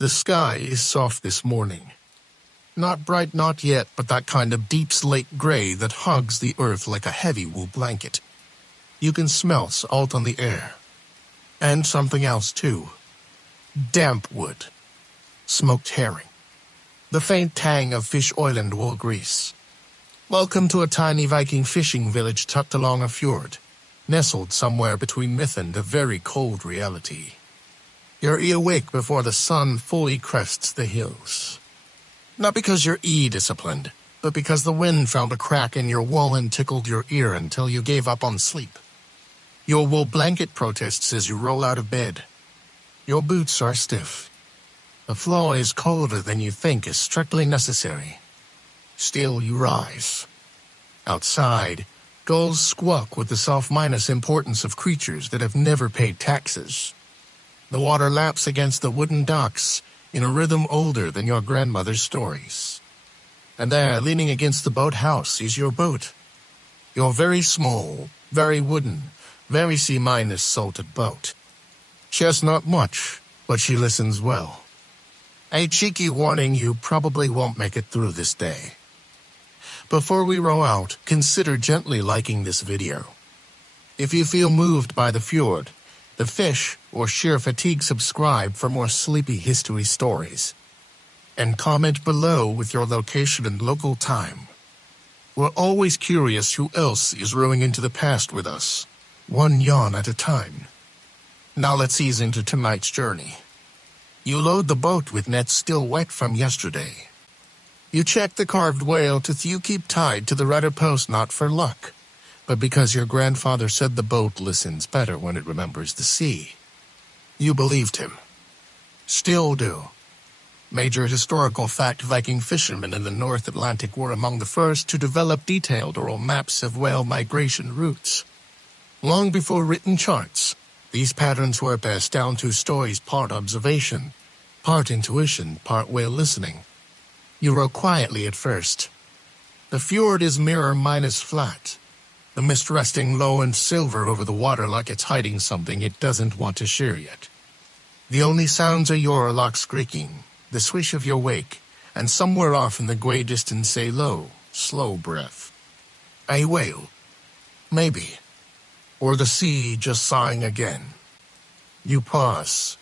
The sky is soft this morning. Not bright, not yet, but that kind of deep slate gray that hugs the earth like a heavy wool blanket. You can smell salt on the air. And something else, too. Damp wood. Smoked herring. The faint tang of fish oil and wool grease. Welcome to a tiny Viking fishing village tucked along a fjord, nestled somewhere between myth and a very cold reality. You're awake before the sun fully crests the hills. Not because you're disciplined, but because the wind found a crack in your wool and tickled your ear until you gave up on sleep. Your wool blanket protests as you roll out of bed. Your boots are stiff. The floor is colder than you think is strictly necessary. Still you rise. Outside, gulls squawk with the soft-minus importance of creatures that have never paid taxes. The water laps against the wooden docks in a rhythm older than your grandmother's stories. And there, leaning against the boathouse, is your boat. Your very small, very wooden, very C- salted boat. She has not much, but she listens well. A cheeky warning, you probably won't make it through this day. Before we row out, consider gently liking this video. If you feel moved by the fjord, the fish, or sheer fatigue, subscribe for more sleepy history stories. And comment below with your location and local time. We're always curious who else is rowing into the past with us, one yawn at a time. Now let's ease into tonight's journey. You load the boat with nets still wet from yesterday. You check the carved whale tooth you keep tied to the rudder post, not for luck, but because your grandfather said the boat listens better when it remembers the sea. You believed him. Still do. Major historical fact: Viking fishermen in the North Atlantic were among the first to develop detailed oral maps of whale migration routes. Long before written charts, these patterns were passed down through stories, part observation, part intuition, part whale listening. You row quietly at first. The fjord is mirror-flat. The mist resting low and silver over the water like it's hiding something it doesn't want to share yet. The only sounds are your locks creaking, the swish of your wake, and somewhere off in the gray distance a low, slow breath. A whale. Maybe. Or the sea just sighing again. You pause.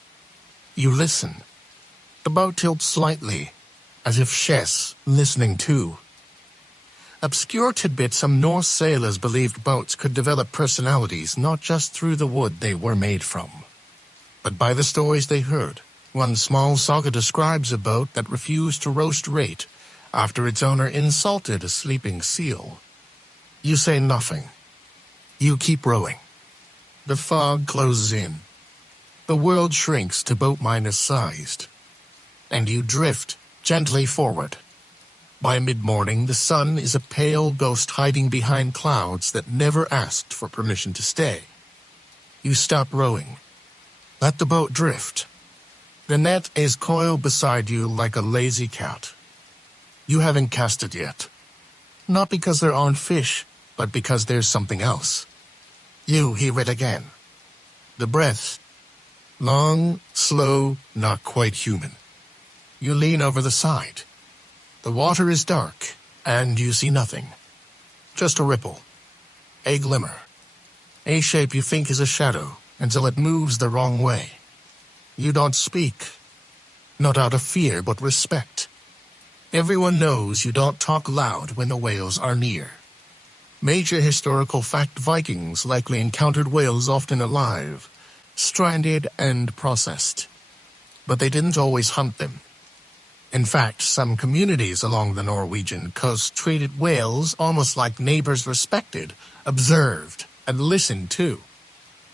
You listen. The boat tilts slightly, as if she's listening too. Obscure tidbit: some Norse sailors believed boats could develop personalities not just through the wood they were made from, but by the stories they heard. One small saga describes a boat that refused to row straight after its owner insulted a sleeping seal. You say nothing. You keep rowing. The fog closes in. The world shrinks to boat-sized. And you drift gently forward. By mid-morning, the sun is a pale ghost hiding behind clouds that never asked for permission to stay. You stop rowing. Let the boat drift. The net is coiled beside you like a lazy cat. You haven't cast it yet. Not because there aren't fish, but because there's something else. You hear it again. The breath. Long, slow, not quite human. You lean over the side. The water is dark, and you see nothing. Just a ripple. A glimmer. A shape you think is a shadow, until it moves the wrong way. You don't speak. Not out of fear, but respect. Everyone knows you don't talk loud when the whales are near. Major historical fact: Vikings likely encountered whales, often alive, stranded and processed. But they didn't always hunt them. In fact, some communities along the Norwegian coast treated whales almost like neighbors, respected, observed, and listened to.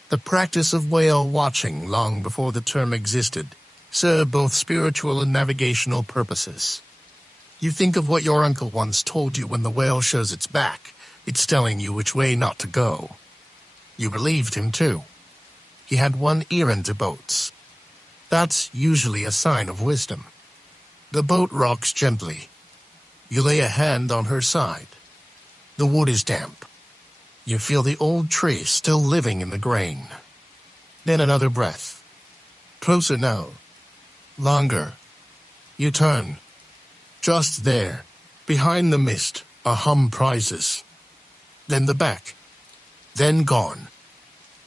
The practice of whale watching, long before the term existed, served both spiritual and navigational purposes. You think of what your uncle once told you: when the whale shows its back, it's telling you which way not to go. You believed him too. He had one ear into boats. That's usually a sign of wisdom. The boat rocks gently. You lay a hand on her side. The wood is damp. You feel the old tree still living in the grain. Then another breath. Closer now. Longer. You turn. Just there, behind the mist, a hum prizes. Then the back. Then gone.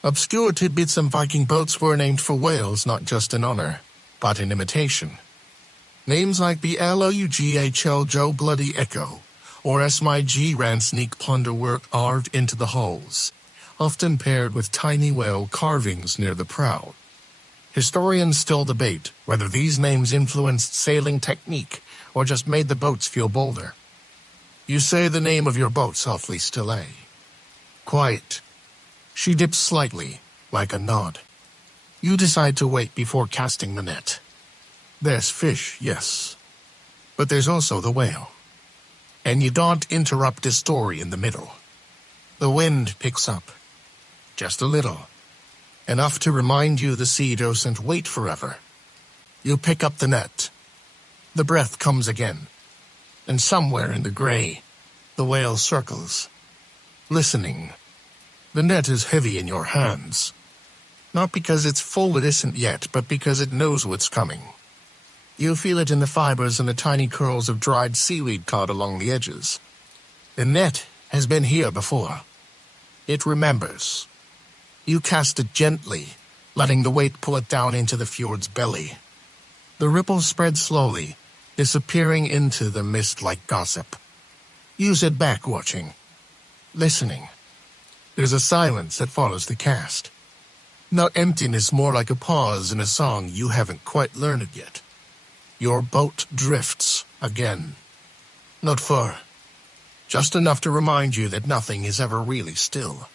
Obscure tidbits and Viking boats were named for whales not just in honor, but in imitation. Names like BLOUGHL Joe Bloody Echo or SMIG Ran Sneak Plunder were carved into the hulls, often paired with tiny whale carvings near the prow. Historians still debate whether these names influenced sailing technique or just made the boats feel bolder. You say the name of your boat softly, Stille. Quiet. She dips slightly, like a nod. You decide to wait before casting the net. There's fish, yes. But there's also the whale. And you don't interrupt the story in the middle. The wind picks up. Just a little. Enough to remind you the sea doesn't wait forever. You pick up the net. The breath comes again. And somewhere in the gray, the whale circles. Listening. The net is heavy in your hands. Not because it's full it isn't yet, but because it knows what's coming. You feel it in the fibers and the tiny curls of dried seaweed caught along the edges. The net has been here before. It remembers. You cast it gently, letting the weight pull it down into the fjord's belly. The ripples spread slowly, disappearing into the mist like gossip. You sit back watching, listening. There's a silence that follows the cast. Not emptiness, more like a pause in a song you haven't quite learned it yet. Your boat drifts again. Not far. Just enough to remind you that nothing is ever really still.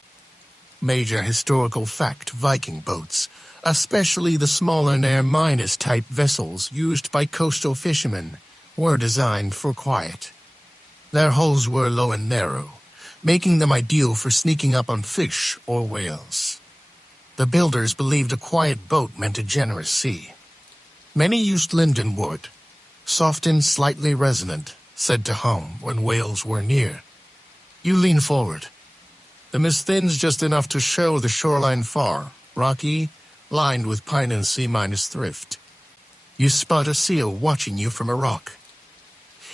Major historical fact: Viking boats, especially the smaller near-minus type vessels used by coastal fishermen, were designed for quiet. Their hulls were low and narrow, making them ideal for sneaking up on fish or whales. The builders believed a quiet boat meant a generous sea. Many used linden wood, soft and slightly resonant, said to hum when whales were near. You lean forward. The mist thins just enough to show the shoreline far, rocky, lined with pine and C- thrift. You spot a seal watching you from a rock.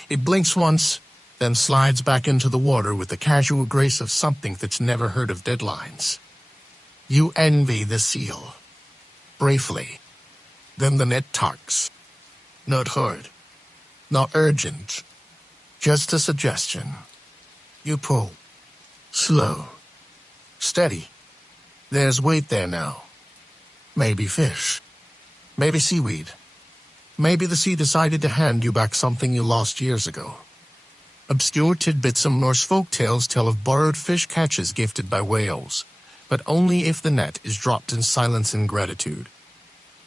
It blinks once, then slides back into the water with the casual grace of something that's never heard of deadlines. You envy the seal. Briefly. Then the net tugs. Not hard. Not urgent. Just a suggestion. You pull. Slow. Steady. There's weight there now. Maybe fish. Maybe seaweed. Maybe the sea decided to hand you back something you lost years ago. Obscure tidbits of Norse folk tales tell of borrowed fish catches gifted by whales, but only if the net is dropped in silence and gratitude.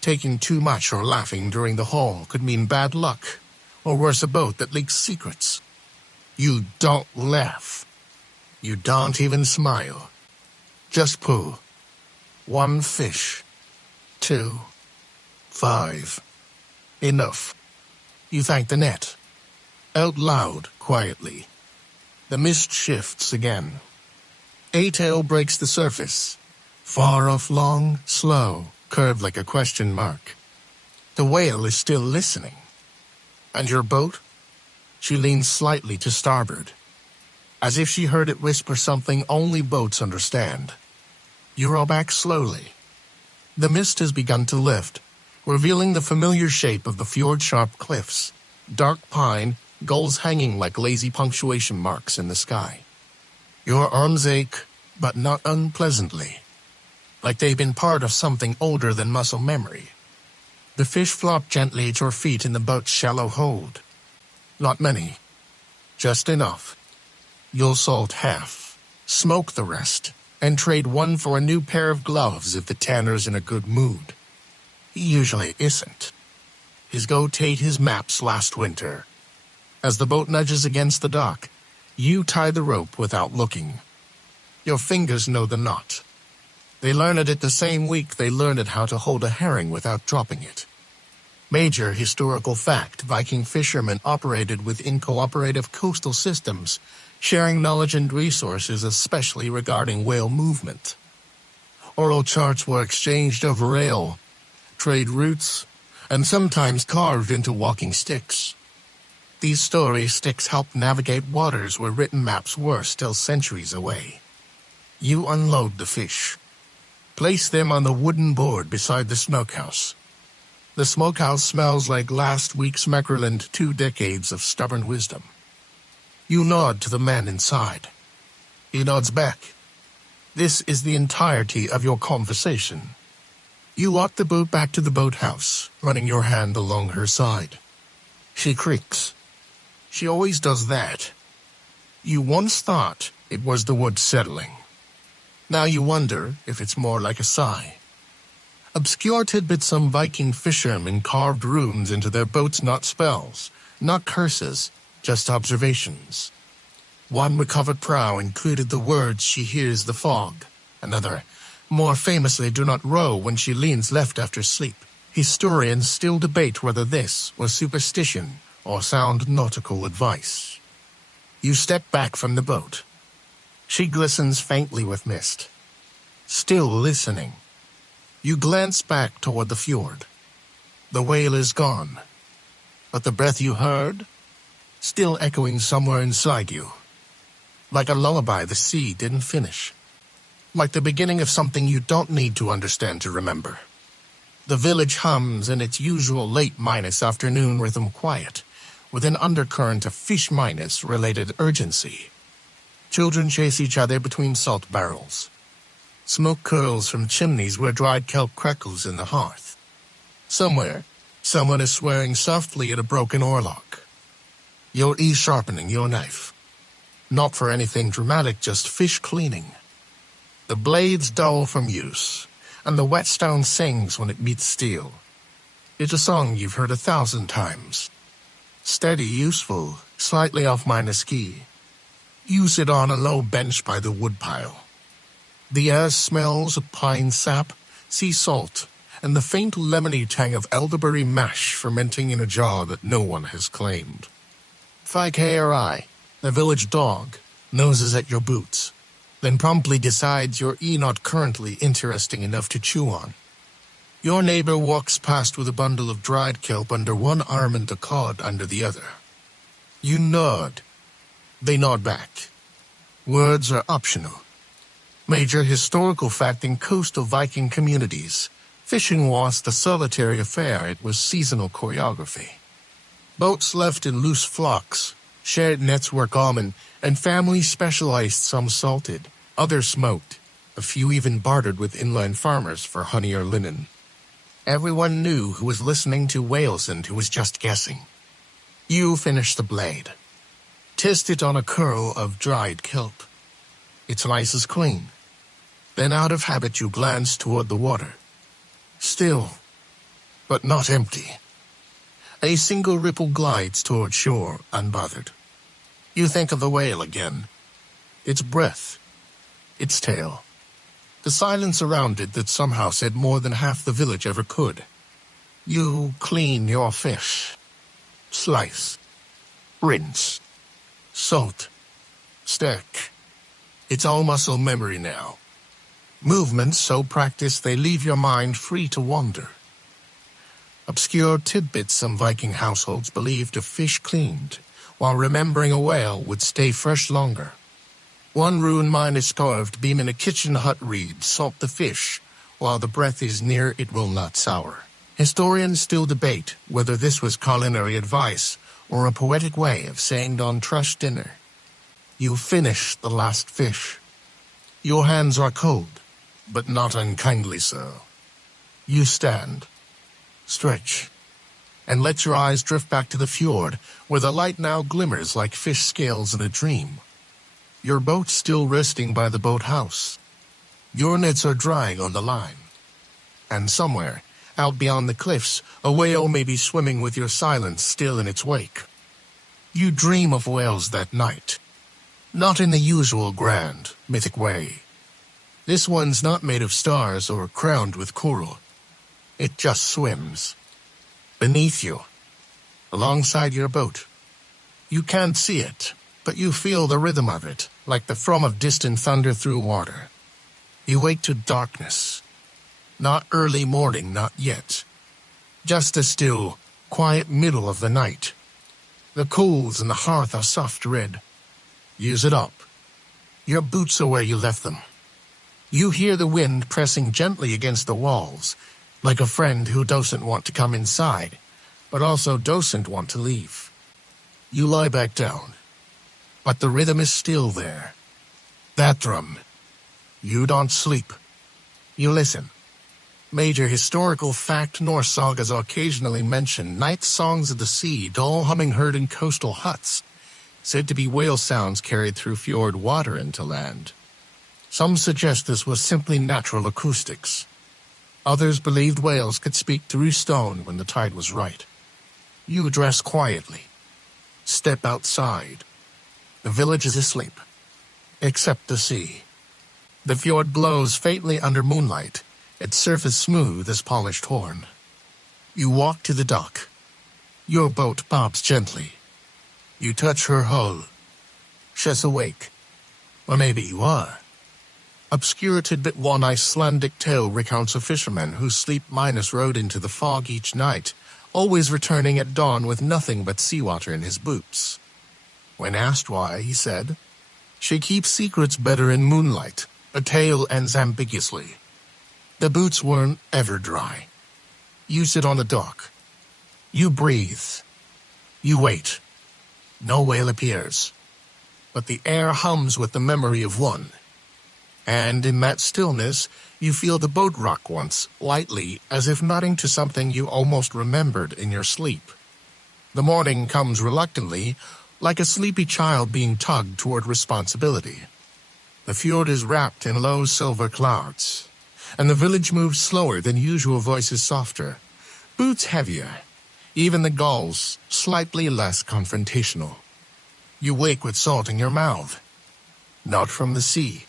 Taking too much or laughing during the haul could mean bad luck, or worse, a boat that leaks secrets. You don't laugh. You don't even smile. Just pull. 1 fish. 2. 5. Enough. You thank the net. Out loud, quietly. The mist shifts again. A tail breaks the surface. Far off, long, slow, curved like a question mark. The whale is still listening. And your boat? She leans slightly to starboard, as if she heard it whisper something only boats understand. You row back slowly. The mist has begun to lift, revealing the familiar shape of the fjord-sharp cliffs, dark pine, gulls hanging like lazy punctuation marks in the sky. Your arms ache, but not unpleasantly, like they've been part of something older than muscle memory. The fish flop gently at your feet in the boat's shallow hold. Not many. Just enough. You'll salt half, smoke the rest, and trade one for a new pair of gloves if the tanner's in a good mood. He usually isn't. His goat ate his maps last winter. As the boat nudges against the dock, you tie the rope without looking. Your fingers know the knot. They learn it the same week they learned how to hold a herring without dropping it. Major historical fact: Viking fishermen operated within cooperative coastal systems, sharing knowledge and resources, especially regarding whale movement. Oral charts were exchanged over ale, trade routes, and sometimes carved into walking sticks. These story sticks help navigate waters where written maps were still centuries away. You unload the fish. Place them on the wooden board beside the smokehouse. The smokehouse smells like last week's mackerel and 2 decades of stubborn wisdom. You nod to the man inside. He nods back. This is the entirety of your conversation. You walk the boat back to the boathouse, running your hand along her side. She creaks. She always does that. You once thought it was the wood settling. Now you wonder if it's more like a sigh. Obscure tidbits some Viking fishermen carved runes into their boats, not spells, not curses, just observations. One recovered prow included the words, "She hears the fog." Another, more famously, "Do not row when she leans left after sleep." Historians still debate whether this was superstition or sound nautical advice. You step back from the boat. She glistens faintly with mist. Still listening. You glance back toward the fjord. The whale is gone, but the breath you heard, still echoing somewhere inside you. Like a lullaby the sea didn't finish. Like the beginning of something you don't need to understand to remember. The village hums in its usual late-minus afternoon rhythm quiet, with an undercurrent of fish-minus related urgency. Children chase each other between salt barrels. Smoke curls from chimneys where dried kelp crackles in the hearth. Somewhere, someone is swearing softly at a broken oarlock. Your E sharpening your knife. Not for anything dramatic, just fish cleaning. The blade's dull from use, and the whetstone sings when it meets steel. It's a song you've heard 1,000 times. Steady, useful, slightly off minus key. You sit on a low bench by the woodpile. The air smells of pine sap, sea salt, and the faint lemony tang of elderberry mash fermenting in a jar that no one has claimed. Fikri, the village dog, noses at your boots, then promptly decides you're not currently interesting enough to chew on. Your neighbor walks past with a bundle of dried kelp under one arm and a cod under the other. You nod. They nod back. Words are optional. Major historical fact in coastal Viking communities. Fishing was the solitary affair, it was seasonal choreography. Boats left in loose flocks, shared nets were common, and families specialized, some salted, others smoked. A few even bartered with inland farmers for honey or linen. Everyone knew who was listening to whales and who was just guessing. You finish the blade. Test it on a curl of dried kelp. It slices clean. Then out of habit you glance toward the water. Still, but not empty. A single ripple glides toward shore, unbothered. You think of the whale again. Its breath. Its tail. The silence around it that somehow said more than half the village ever could. You clean your fish. Slice. Rinse. Salt. Stack. It's all muscle memory now. Movements so practiced they leave your mind free to wander. Obscure tidbits some Viking households believed a fish cleaned, while remembering a whale would stay fresh longer. One rune mine is carved, beam in a kitchen hut reads, "Salt the fish, while the breath is near it will not sour." Historians still debate whether this was culinary advice or a poetic way of saying don't trust dinner. You finish the last fish. Your hands are cold, but not unkindly so. You stand, stretch, and let your eyes drift back to the fjord, where the light now glimmers like fish scales in a dream. Your boat still resting by the boathouse. Your nets are drying on the line. And somewhere, out beyond the cliffs, a whale may be swimming with your silence still in its wake. You dream of whales that night. Not in the usual grand, mythic way. This one's not made of stars or crowned with coral. It just swims. Beneath you. Alongside your boat. You can't see it, but you feel the rhythm of it, like the thrum of distant thunder through water. You wake to darkness. Not early morning, not yet. Just a still, quiet middle of the night. The coals in the hearth are soft red. Use it up. Your boots are where you left them. You hear the wind pressing gently against the walls, like a friend who doesn't want to come inside, but also doesn't want to leave. You lie back down, but the rhythm is still there. That drum. You don't sleep. You listen. Major historical fact: Norse sagas occasionally mention night songs of the sea, dull humming heard in coastal huts, said to be whale sounds carried through fjord water into land. Some suggest this was simply natural acoustics. Others believed whales could speak through stone when the tide was right. You dress quietly. Step outside. The village is asleep, except the sea. The fjord glows faintly under moonlight, its surface smooth as polished horn. You walk to the dock. Your boat bobs gently. You touch her hull. She's awake. Or maybe you are. Obscure tidbit: one Icelandic tale recounts a fisherman whose sleep-minus rode into the fog each night, always returning at dawn with nothing but seawater in his boots. When asked why, he said, "She keeps secrets better in moonlight." The tale ends ambiguously. The boots weren't ever dry. You sit on the dock. You breathe. You wait. No whale appears. But the air hums with the memory of one. And in that stillness, you feel the boat rock once, lightly, as if nodding to something you almost remembered in your sleep. The morning comes reluctantly, like a sleepy child being tugged toward responsibility. The fjord is wrapped in low silver clouds, and the village moves slower than usual, voices softer, boots heavier, even the gulls slightly less confrontational. You wake with salt in your mouth. Not from the sea.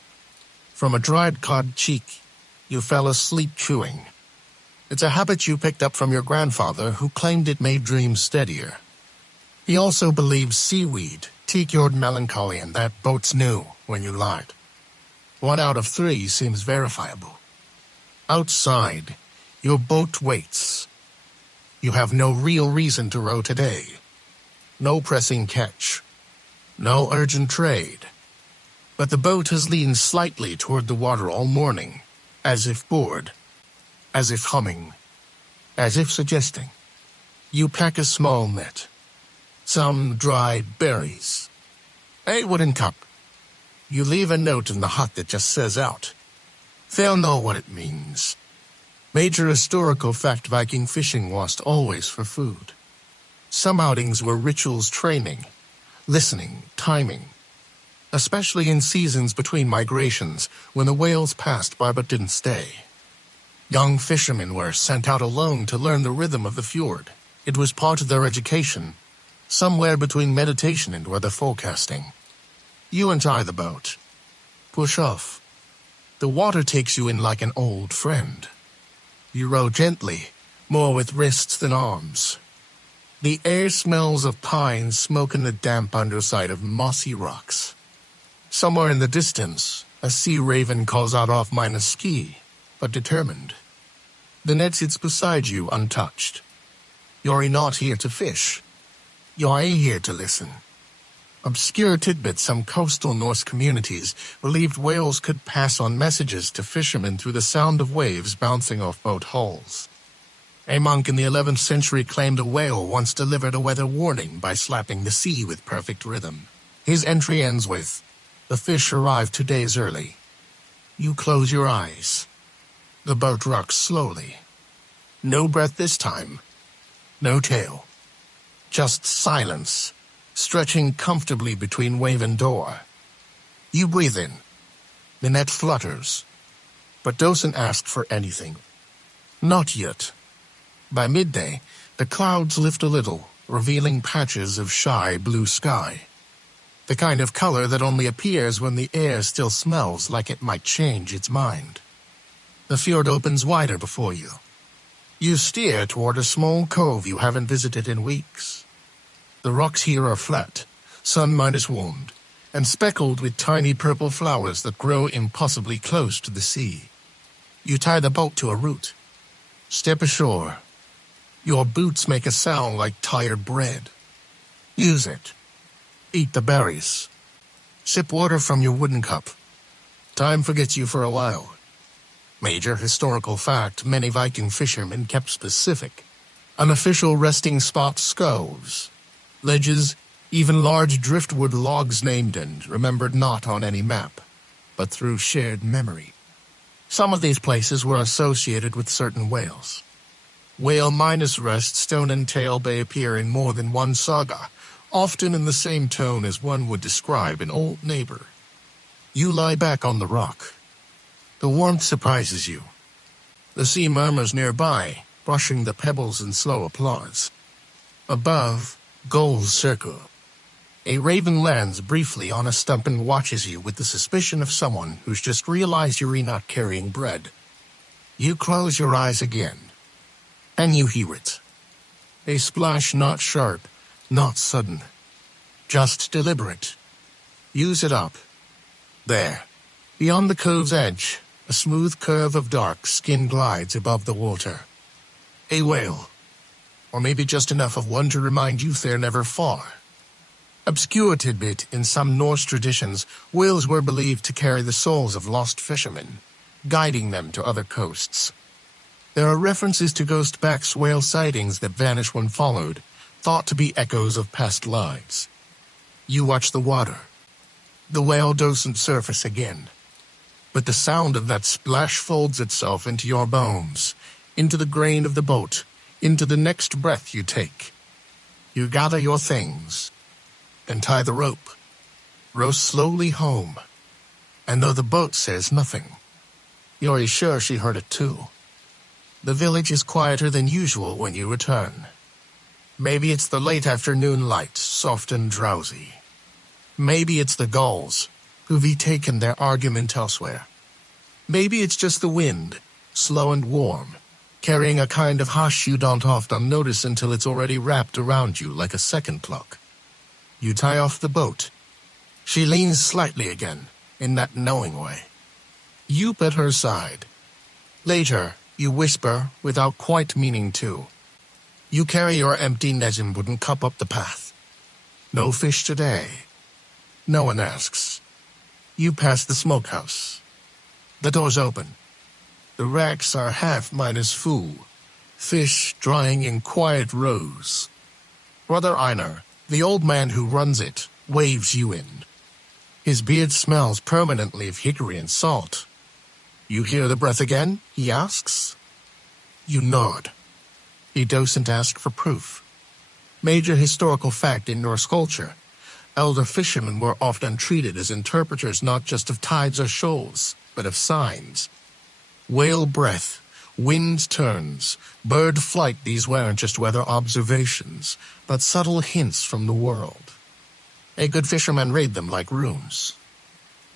From a dried cod cheek, you fell asleep chewing. It's a habit you picked up from your grandfather, who claimed it made dreams steadier. He also believed seaweed cured melancholy and that boats knew when you lied. 1 out of 3 seems verifiable. Outside, your boat waits. You have no real reason to row today. No pressing catch. No urgent trade. But the boat has leaned slightly toward the water all morning, as if bored, as if humming, as if suggesting. You pack a small net. Some dried berries. A wooden cup. You leave a note in the hut that just says out. They'll know what it means. Major historical fact: Viking fishing was always for food. Some outings were rituals: training, listening, timing. Especially in seasons between migrations, when the whales passed by but didn't stay. Young fishermen were sent out alone to learn the rhythm of the fjord. It was part of their education, somewhere between meditation and weather forecasting. You untie the boat. Push off. The water takes you in like an old friend. You row gently, more with wrists than arms. The air smells of pine smoke in the damp underside of mossy rocks. Somewhere in the distance, a sea raven calls out off minus ski, but determined. The net sits beside you, untouched. You're not here to fish. You're here to listen. Obscure tidbit: some coastal Norse communities believed whales could pass on messages to fishermen through the sound of waves bouncing off boat hulls. A monk in the 11th century claimed a whale once delivered a weather warning by slapping the sea with perfect rhythm. His entry ends with, "The fish arrived 2 days early." You close your eyes. The boat rocks slowly. No breath this time. No tail. Just silence, stretching comfortably between wave and door. You breathe in. The net flutters, but doesn't ask for anything. Not yet. By midday, the clouds lift a little, revealing patches of shy blue sky. The kind of color that only appears when the air still smells like it might change its mind. The fjord opens wider before you. You steer toward a small cove you haven't visited in weeks. The rocks here are flat, sun-minus warmed, and speckled with tiny purple flowers that grow impossibly close to the sea. You tie the boat to a root. Step ashore. Your boots make a sound like tired bread. Use it. Eat the berries. Sip water from your wooden cup. Time forgets you for a while. Major historical fact, many Viking fishermen kept specific, unofficial resting spots, scoves, ledges, even large driftwood logs named and remembered not on any map, but through shared memory. Some of these places were associated with certain whales. Whale minus rest, stone and tail may appear in more than one saga, often in the same tone as one would describe an old neighbor. You lie back on the rock. The warmth surprises you. The sea murmurs nearby, brushing the pebbles in slow applause. Above, gulls circle. A raven lands briefly on a stump and watches you with the suspicion of someone who's just realized you're not carrying bread. You close your eyes again, and you hear it. A splash not sharp, not sudden, just deliberate. Use it up. There, beyond the cove's edge, a smooth curve of dark skin glides above the water. A whale, or maybe just enough of one to remind you they're never far. Obscure tidbit, in some Norse traditions, whales were believed to carry the souls of lost fishermen, guiding them to other coasts. There are references to ghost-backed whale sightings that vanish when followed, thought to be echoes of past lives. You watch the water. The whale doesn't surface again, but the sound of that splash folds itself into your bones, into the grain of the boat, into the next breath you take. You gather your things and tie the rope, row slowly home, and though the boat says nothing, you're sure she heard it too. The village is quieter than usual when you return. Maybe it's the late afternoon light, soft and drowsy. Maybe it's the gulls, who've taken their argument elsewhere. Maybe it's just the wind, slow and warm, carrying a kind of hush you don't often notice until it's already wrapped around you like a second cloak. You tie off the boat. She leans slightly again, in that knowing way. You at her side. Later, you whisper, without quite meaning to. You carry your empty net and wooden cup up the path. No fish today. No one asks. You pass the smokehouse. The door's open. The racks are half minus full. Fish drying in quiet rows. Brother Einar, the old man who runs it, waves you in. His beard smells permanently of hickory and salt. You hear the breath again? He asks. You nod. He doesn't ask for proof. Major historical fact in Norse culture. Elder fishermen were often treated as interpreters not just of tides or shoals, but of signs. Whale breath, wind turns, bird flight, these weren't just weather observations, but subtle hints from the world. A good fisherman read them like runes.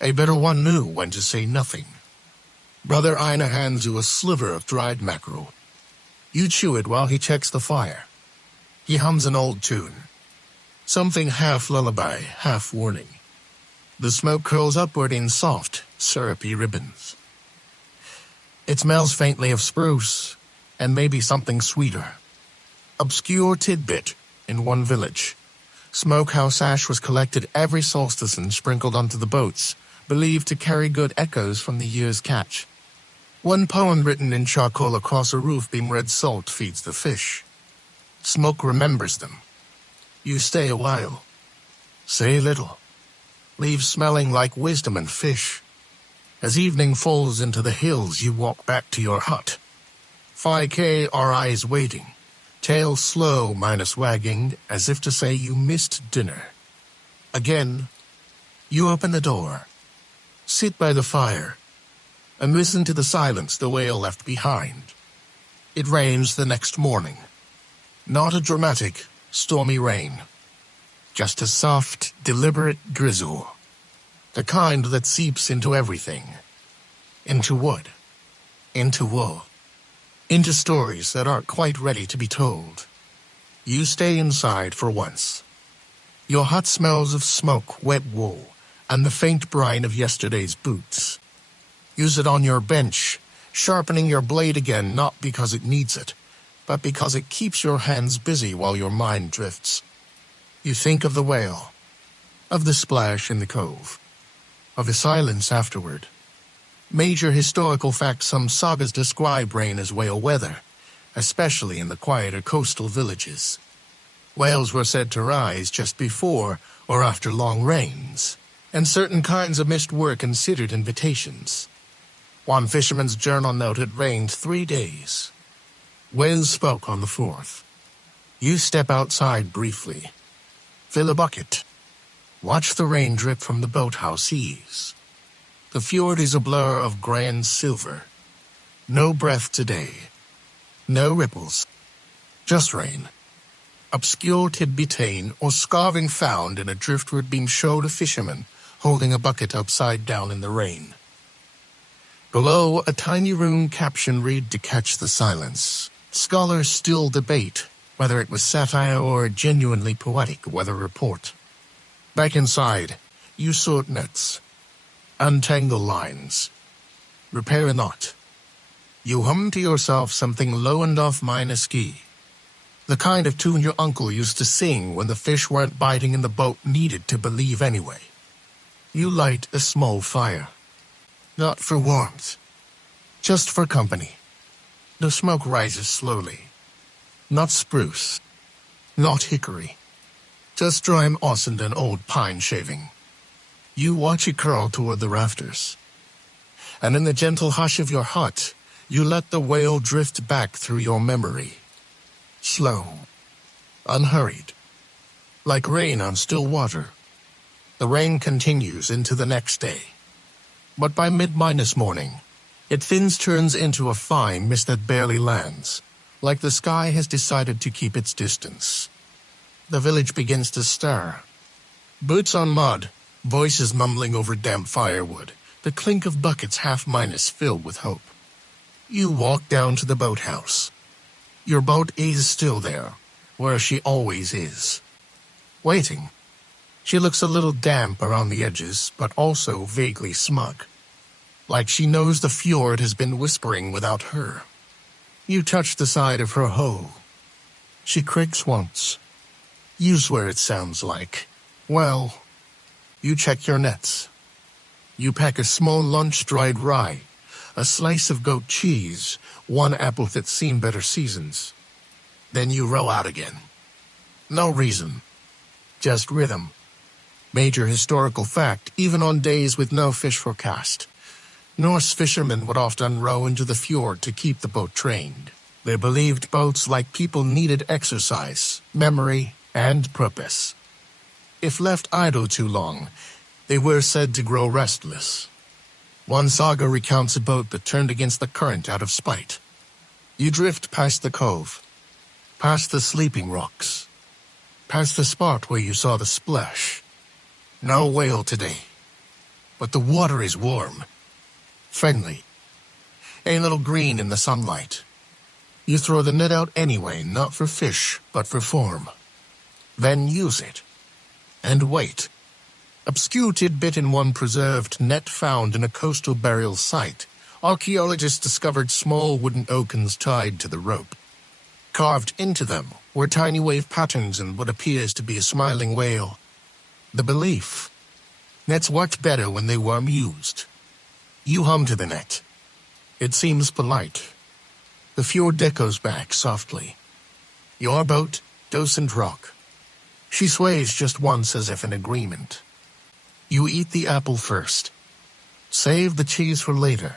A better one knew when to say nothing. Brother Einar hands you a sliver of dried mackerel. You chew it while he checks the fire. He hums an old tune. Something half lullaby, half warning. The smoke curls upward in soft, syrupy ribbons. It smells faintly of spruce, and maybe something sweeter. Obscure tidbit, in one village. Smokehouse ash was collected every solstice and sprinkled onto the boats, believed to carry good echoes from the year's catch. One poem written in charcoal across a roof beam read salt feeds the fish. Smoke remembers them. You stay a while. Say little. Leave smelling like wisdom and fish. As evening falls into the hills, you walk back to your hut. 5K are eyes waiting, tail slow minus wagging, as if to say you missed dinner. Again, you open the door, sit by the fire, and listen to the silence the whale left behind. It rains the next morning. Not a dramatic, stormy rain. Just a soft, deliberate drizzle. The kind that seeps into everything. Into wood. Into wool. Into stories that aren't quite ready to be told. You stay inside for once. Your hut smells of smoke, wet wool, and the faint brine of yesterday's boots. Use it on your bench, sharpening your blade again not because it needs it, but because it keeps your hands busy while your mind drifts. You think of the whale, of the splash in the cove, of the silence afterward. Major historical fact: some sagas describe rain as whale weather, especially in the quieter coastal villages. Whales were said to rise just before or after long rains, and certain kinds of mist were considered invitations. One fisherman's journal noted it rained 3 days. Whales spoke on the 4th. You step outside briefly. Fill a bucket. Watch the rain drip from the boathouse eaves. The fjord is a blur of grey and silver. No breath today. No ripples. Just rain. Obscure tidbitane or scarving found in a driftwood beam showed a fisherman holding a bucket upside down in the rain. Below, a tiny rune caption read to catch the silence. Scholars still debate whether it was satire or a genuinely poetic weather report. Back inside, you sort nets, untangle lines, repair a knot. You hum to yourself something low and off minor key, the kind of tune your uncle used to sing when the fish weren't biting and the boat needed to believe anyway. You light a small fire, not for warmth, just for company. The smoke rises slowly. Not spruce, not hickory, just dry moss and an old pine shaving. You watch it curl toward the rafters, and in the gentle hush of your hut, you let the wail drift back through your memory. Slow, unhurried, like rain on still water. The rain continues into the next day, but by mid-morning, it thins, turns into a fine mist that barely lands, like the sky has decided to keep its distance. The village begins to stir. Boots on mud, voices mumbling over damp firewood, the clink of buckets half-minus filled with hope. You walk down to the boathouse. Your boat is still there, where she always is. Waiting. She looks a little damp around the edges, but also vaguely smug. Like she knows the fjord has been whispering without her. You touch the side of her hoe. She creaks once. You swear it sounds like, well, you check your nets. You pack a small lunch dried rye, a slice of goat cheese, one apple that's seen better seasons. Then you row out again. No reason, just rhythm. Major historical fact: even on days with no fish forecast, Norse fishermen would often row into the fjord to keep the boat trained. They believed boats, like people, needed exercise, memory, and purpose. If left idle too long, they were said to grow restless. One saga recounts a boat that turned against the current out of spite. You drift past the cove, past the sleeping rocks, past the spot where you saw the splash. No whale today, but the water is warm, friendly, a little green in the sunlight. You throw the net out anyway, not for fish, but for form. Then use it, and wait. Obscure tidbit: in one preserved net found in a coastal burial site, archaeologists discovered small wooden okens tied to the rope. Carved into them were tiny wave patterns and what appears to be a smiling whale. The belief: nets worked better when they were used. You hum to the net. It seems polite. The fjord echoes back softly. Your boat, docent rock. She sways just once as if in agreement. You eat the apple first. Save the cheese for later.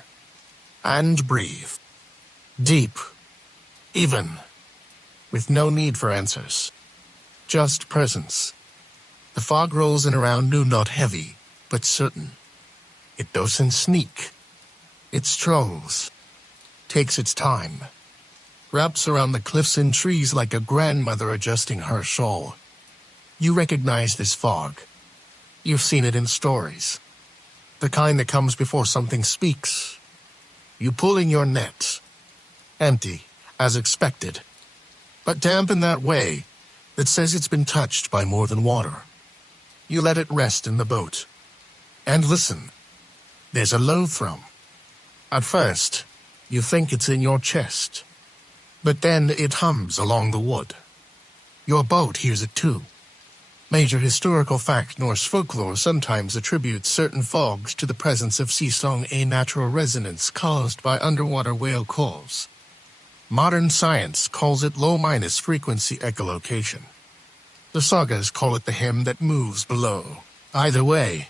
And breathe. Deep. Even. With no need for answers. Just presence. The fog rolls in around you, not heavy, but certain. It doesn't sneak. It strolls. Takes its time. Wraps around the cliffs and trees like a grandmother adjusting her shawl. You recognize this fog. You've seen it in stories. The kind that comes before something speaks. You pull in your net. Empty, as expected. But damp in that way that says it's been touched by more than water. You let it rest in the boat. And listen. There's a low thrum. At first, you think it's in your chest. But then it hums along the wood. Your boat hears it too. Major historical fact: Norse folklore sometimes attributes certain fogs to the presence of sea song, a natural resonance caused by underwater whale calls. Modern science calls it low-minus frequency echolocation. The sagas call it the hymn that moves below. Either way,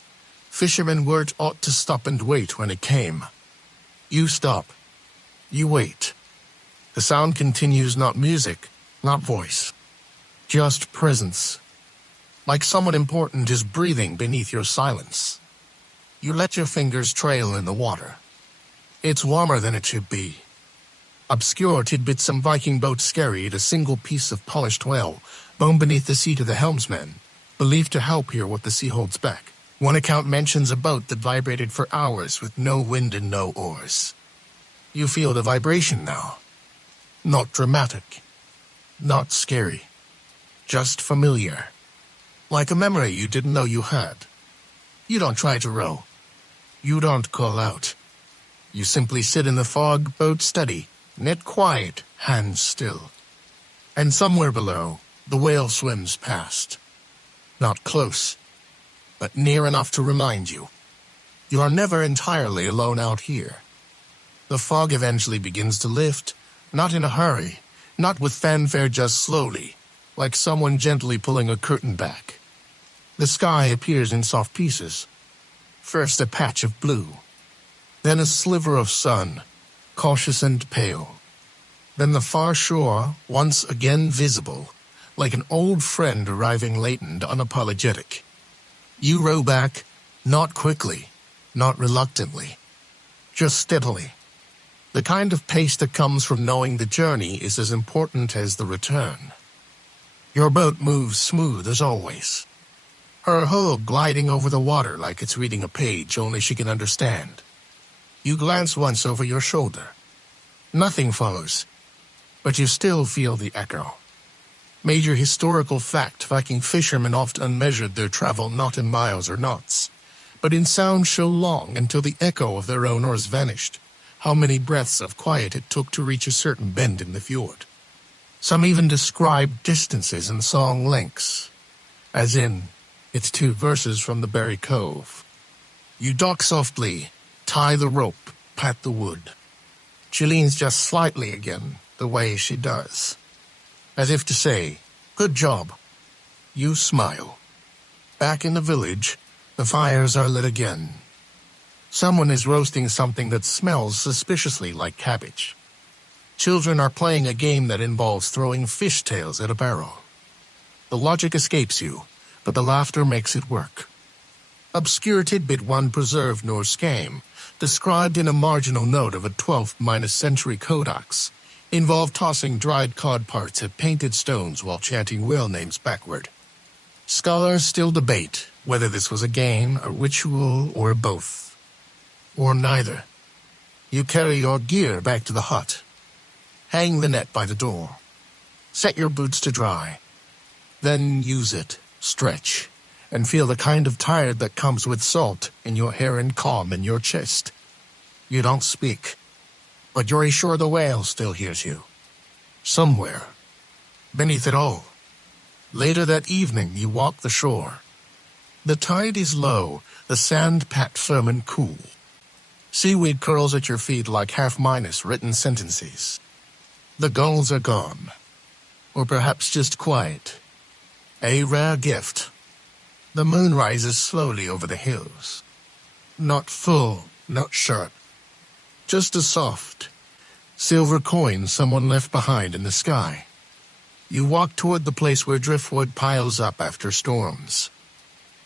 fishermen weren't ought to stop and wait when it came. You stop. You wait. The sound continues, not music, not voice. Just presence. Like someone important is breathing beneath your silence. You let your fingers trail in the water. It's warmer than it should be. Obscure tidbits: some Viking boats carried a single piece of polished whale, bone beneath the seat of the helmsman, believed to help hear what the sea holds back. One account mentions a boat that vibrated for hours with no wind and no oars. You feel the vibration now. Not dramatic. Not scary. Just familiar. Like a memory you didn't know you had. You don't try to row. You don't call out. You simply sit in the fog, boat steady, net quiet, hands still. And somewhere below, the whale swims past. Not close, but near enough to remind you. You are never entirely alone out here. The fog eventually begins to lift, not in a hurry, not with fanfare, just slowly, like someone gently pulling a curtain back. The sky appears in soft pieces. First a patch of blue, then a sliver of sun, cautious and pale. Then the far shore, once again visible, like an old friend arriving late and unapologetic. You row back, not quickly, not reluctantly, just steadily. The kind of pace that comes from knowing the journey is as important as the return. Your boat moves smooth as always. Her hull gliding over the water like it's reading a page only she can understand. You glance once over your shoulder. Nothing follows, but you still feel the echo. Major historical fact: Viking fishermen often measured their travel not in miles or knots, but in sound so long until the echo of their own oars vanished. How many breaths of quiet it took to reach a certain bend in the fjord. Some even described distances and song lengths, as in, it's 2 verses from the Berry Cove. You dock softly, tie the rope, pat the wood. She leans just slightly again, the way she does, as if to say, good job. You smile. Back in the village, the fires are lit again. Someone is roasting something that smells suspiciously like cabbage. Children are playing a game that involves throwing fishtails at a barrel. The logic escapes you, but the laughter makes it work. Obscure tidbit: one preserved Norse game, described in a marginal note of a 12th century codex, involved tossing dried cod parts at painted stones while chanting whale names backward. Scholars still debate whether this was a game, a ritual, or both. Or neither. You carry your gear back to the hut. Hang the net by the door. Set your boots to dry. Then use it, stretch, and feel the kind of tired that comes with salt in your hair and calm in your chest. You don't speak, but you're sure the whale still hears you. Somewhere, beneath it all. Later that evening, you walk the shore. The tide is low, the sand packed firm and cool. Seaweed curls at your feet like half-minus written sentences. The gulls are gone, or perhaps just quiet. A rare gift. The moon rises slowly over the hills. Not full, not sharp. Just a soft, silver coin someone left behind in the sky. You walk toward the place where driftwood piles up after storms.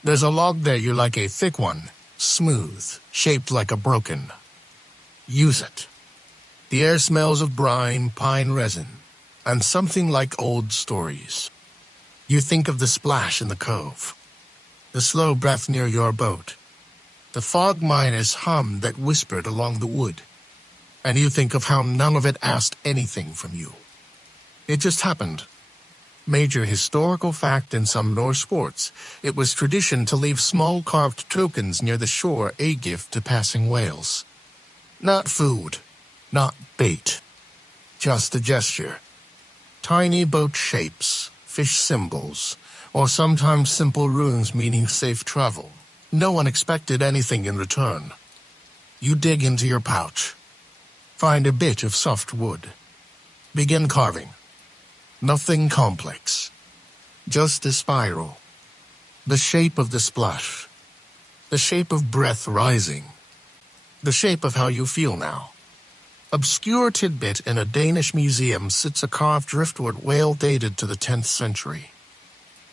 There's a log there you like, a thick one, smooth, shaped like a broken. Use it. The air smells of brine, pine resin, and something like old stories. You think of the splash in the cove, the slow breath near your boat, the fog-minus hum that whispered along the wood, and you think of how none of it asked anything from you. It just happened. Major historical fact: in some Norse sports, it was tradition to leave small carved tokens near the shore, a gift to passing whales. Not food, not bait. just a gesture. Tiny boat shapes, fish symbols, or sometimes simple runes meaning safe travel. No one expected anything in return. You dig into your pouch. Find a bit of soft wood. Begin carving. Nothing complex. Just a spiral. The shape of the splash. The shape of breath rising. The shape of how you feel now. Obscure tidbit in a Danish museum sits a carved driftwood whale dated to the 10th century.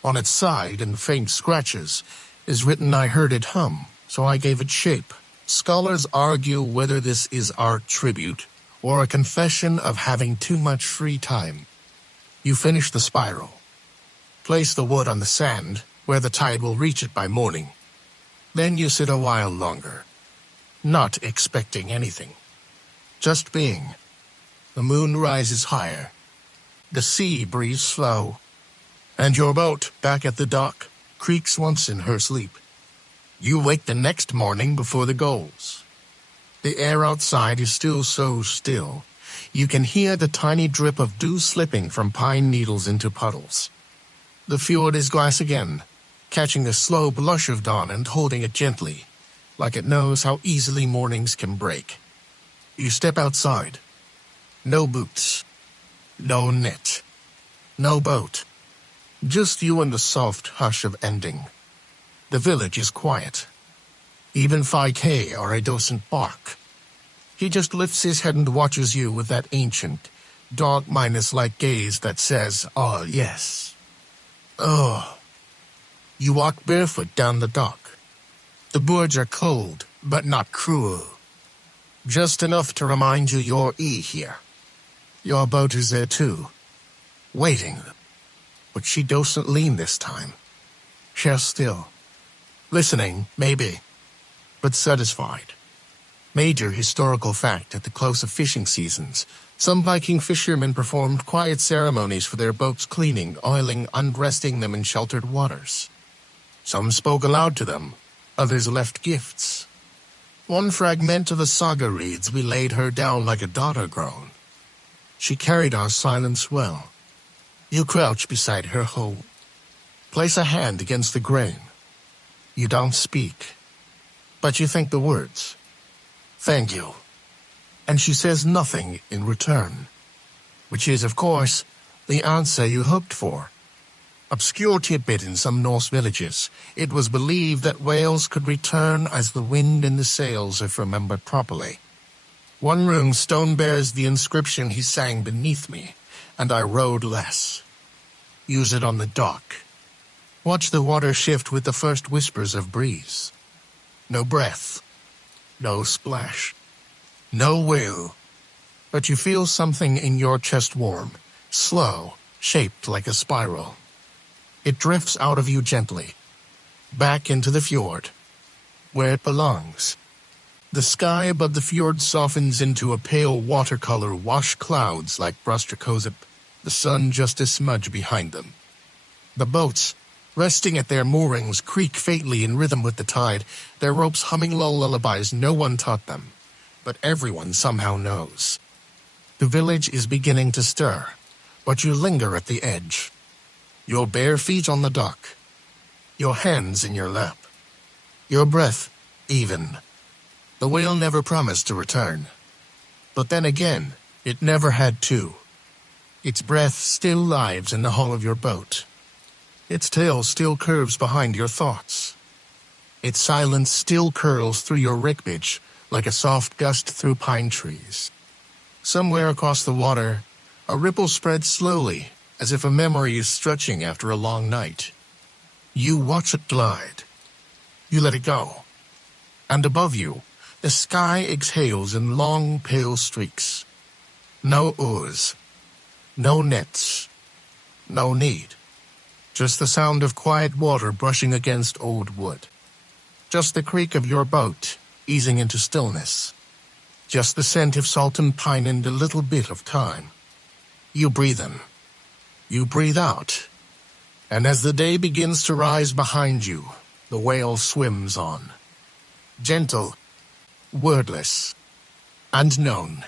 On its side, in faint scratches, is written "I heard it hum, so I gave it shape." Scholars argue whether this is art tribute or a confession of having too much free time. You finish the spiral. Place the wood on the sand, where the tide will reach it by morning. Then you sit a while longer, not expecting anything. Just being. The moon rises higher. The sea breathes slow. And your boat, back at the dock, creaks once in her sleep. You wake the next morning before the gulls. The air outside is still so still. You can hear the tiny drip of dew slipping from pine needles into puddles. The fjord is glass again, catching the slow blush of dawn and holding it gently, like it knows how easily mornings can break. You step outside. No boots. No net. No boat. Just you and the soft hush of ending. The village is quiet. Even Viking or a docent bark. He just lifts his head and watches you with that ancient, dog-minus-like gaze that says, "Oh, yes." Oh. You walk barefoot down the dock. The boards are cold, but not cruel. Just enough to remind you you're here. Your boat is there too, waiting. But she doesn't lean this time. She's still. Listening, maybe, but satisfied. Major historical fact: at the close of fishing seasons, some Viking fishermen performed quiet ceremonies for their boats, cleaning, oiling, and resting them in sheltered waters. Some spoke aloud to them, others left gifts. One fragment of a saga reads, "We laid her down like a daughter grown." She carried our silence well. You crouch beside her hoe. Place a hand against the grain. You don't speak, but you think the words. "Thank you." And she says nothing in return, which is, of course, the answer you hoped for. Obscure tidbit: in some Norse villages, it was believed that whales could return as the wind in the sails, if remembered properly. One rune stone bears the inscription, "He sang beneath me, and I rowed less." Use it on the dock. Watch the water shift with the first whispers of breeze. No breath. No splash. No will. But you feel something in your chest warm, slow, shaped like a spiral. It drifts out of you gently, back into the fjord, where it belongs. The sky above the fjord softens into a pale watercolor wash, clouds like brustrokozip, the sun just a smudge behind them. The boats, resting at their moorings, creak faintly in rhythm with the tide, their ropes humming low lullabies no one taught them, but everyone somehow knows. The village is beginning to stir, but you linger at the edge. Your bare feet on the dock, your hands in your lap, your breath even. The whale never promised to return. But then again, it never had to. Its breath still lives in the hull of your boat. Its tail still curves behind your thoughts. Its silence still curls through your ribcage like a soft gust through pine trees. Somewhere across the water, a ripple spreads slowly, as if a memory is stretching after a long night. You watch it glide. You let it go. And above you, the sky exhales in long, pale streaks. No oars. No nets. No need. Just the sound of quiet water brushing against old wood. Just the creak of your boat, easing into stillness. Just the scent of salt and pine and a little bit of time. You breathe in. You breathe out. And as the day begins to rise behind you, the whale swims on. Gentle, wordless, and known.